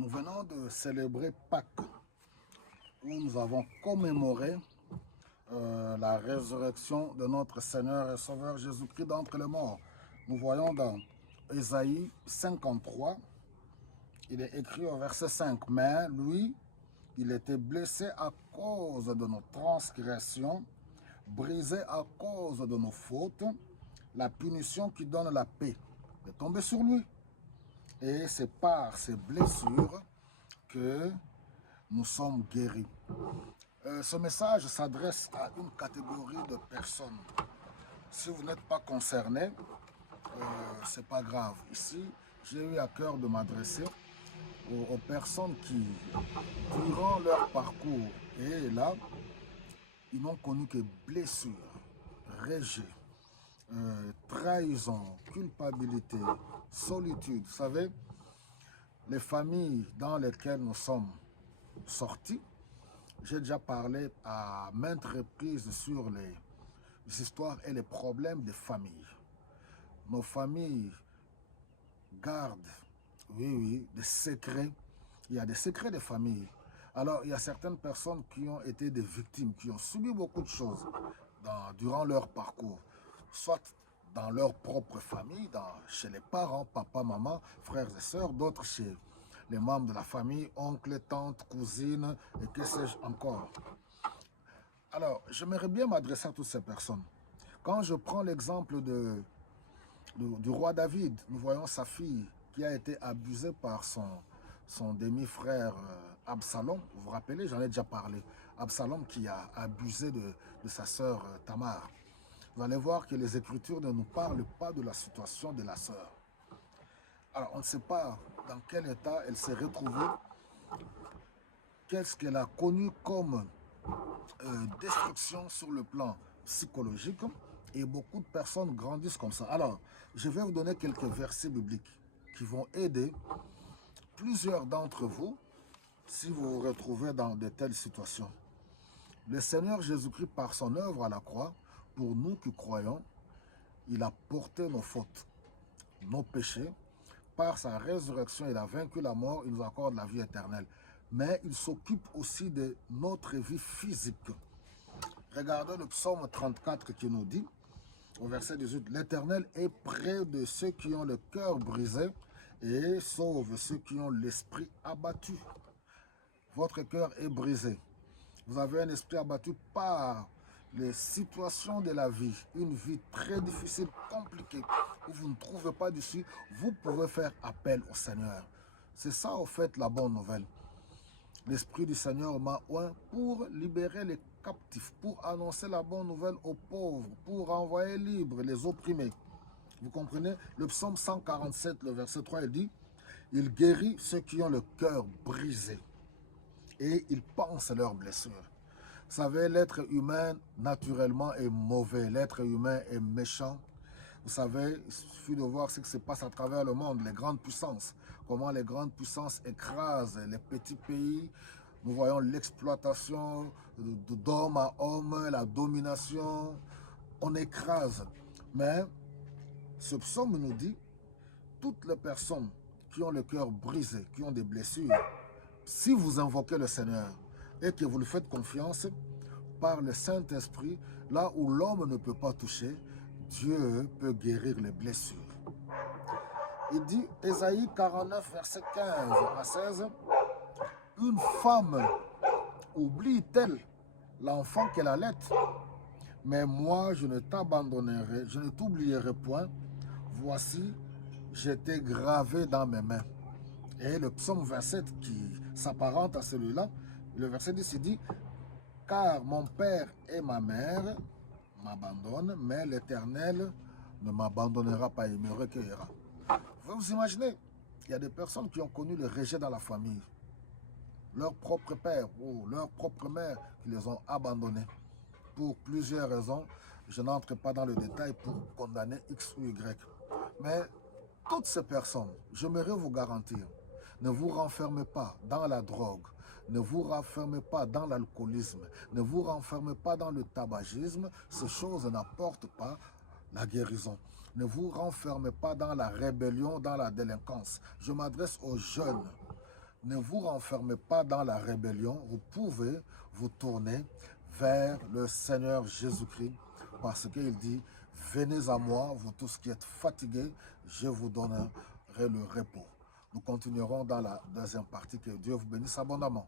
Nous venons de célébrer Pâques, où nous avons commémoré la résurrection de notre Seigneur et Sauveur Jésus-Christ d'entre les morts. Nous voyons dans Ésaïe 53, il est écrit au verset 5, « Mais lui, il était blessé à cause de nos transgressions, brisé à cause de nos fautes, la punition qui donne la paix est tombée sur lui. Et c'est par ces blessures que nous sommes guéris. » Ce message s'adresse à une catégorie de personnes. Si vous n'êtes pas concerné, c'est pas grave. Ici, j'ai eu à cœur de m'adresser aux personnes qui, durant leur parcours, et là, ils n'ont connu que blessures, rejet, trahison, culpabilité, solitude. Vous savez, les familles dans lesquelles nous sommes sortis, j'ai déjà parlé à maintes reprises sur les histoires et les problèmes des familles. Nos familles gardent, oui, des secrets. Il y a des secrets des familles. Alors, il y a certaines personnes qui ont été des victimes, qui ont subi beaucoup de choses durant leur parcours, soit dans leur propre famille, chez les parents, papa, maman, frères et sœurs, d'autres chez les membres de la famille, oncles, tantes, cousines, et que sais-je encore. Alors, j'aimerais bien m'adresser à toutes ces personnes. Quand je prends l'exemple du roi David, nous voyons sa fille qui a été abusée par son demi-frère Absalom. Vous vous rappelez, j'en ai déjà parlé. Absalom qui a abusé de sa sœur Tamar. Vous allez voir que les Écritures ne nous parlent pas de la situation de la sœur. Alors, on ne sait pas dans quel état elle s'est retrouvée, qu'est-ce qu'elle a connu comme destruction sur le plan psychologique, et beaucoup de personnes grandissent comme ça. Alors, je vais vous donner quelques versets bibliques qui vont aider plusieurs d'entre vous si vous vous retrouvez dans de telles situations. Le Seigneur Jésus-Christ, par son œuvre à la croix, pour nous qui croyons, il a porté nos fautes, nos péchés. Par sa résurrection, il a vaincu la mort, il nous accorde la vie éternelle. Mais il s'occupe aussi de notre vie physique. Regardez le psaume 34 qui nous dit, au verset 18, « L'Éternel est près de ceux qui ont le cœur brisé et sauve ceux qui ont l'esprit abattu. » Votre cœur est brisé. Vous avez un esprit abattu par les situations de la vie, une vie très difficile, compliquée, où vous ne trouvez pas d'issue, vous pouvez faire appel au Seigneur. C'est ça, en fait, la bonne nouvelle. L'Esprit du Seigneur m'a oint pour libérer les captifs, pour annoncer la bonne nouvelle aux pauvres, pour envoyer libres les opprimés. Vous comprenez? Le psaume 147, le verset 3, il dit, « Il guérit ceux qui ont le cœur brisé et il pense leurs blessures. » Vous savez, l'être humain, naturellement, est mauvais. L'être humain est méchant. Vous savez, il suffit de voir ce qui se passe à travers le monde, les grandes puissances. Comment les grandes puissances écrasent les petits pays. Nous voyons l'exploitation d'homme à homme, la domination. On écrase. Mais ce psaume nous dit, toutes les personnes qui ont le cœur brisé, qui ont des blessures, si vous invoquez le Seigneur, et que vous lui faites confiance par le Saint-Esprit, là où l'homme ne peut pas toucher, Dieu peut guérir les blessures. Il dit, Ésaïe 49, verset 15 à 16, « Une femme oublie-t-elle l'enfant qu'elle allait? Mais moi, je ne t'abandonnerai, je ne t'oublierai point. Voici, je t'ai gravé dans mes mains. » Et le psaume 27 qui s'apparente à celui-là, le verset 10, il dit, « Car mon père et ma mère m'abandonnent, mais l'Éternel ne m'abandonnera pas, il me recueillera. » Vous imaginez, il y a des personnes qui ont connu le rejet dans la famille. Leur propre père ou leur propre mère qui les ont abandonnés. Pour plusieurs raisons, je n'entre pas dans le détail pour condamner X ou Y. Mais toutes ces personnes, j'aimerais vous garantir, ne vous renfermez pas dans la drogue, ne vous renfermez pas dans l'alcoolisme, ne vous renfermez pas dans le tabagisme. Ces choses n'apportent pas la guérison. Ne vous renfermez pas dans la rébellion, dans la délinquance. Je m'adresse aux jeunes. ne vous renfermez pas dans la rébellion. Vous pouvez vous tourner vers le Seigneur Jésus-Christ parce qu'il dit, venez à moi, vous tous qui êtes fatigués, je vous donnerai le repos. Nous continuerons dans la deuxième partie. Que Dieu vous bénisse abondamment.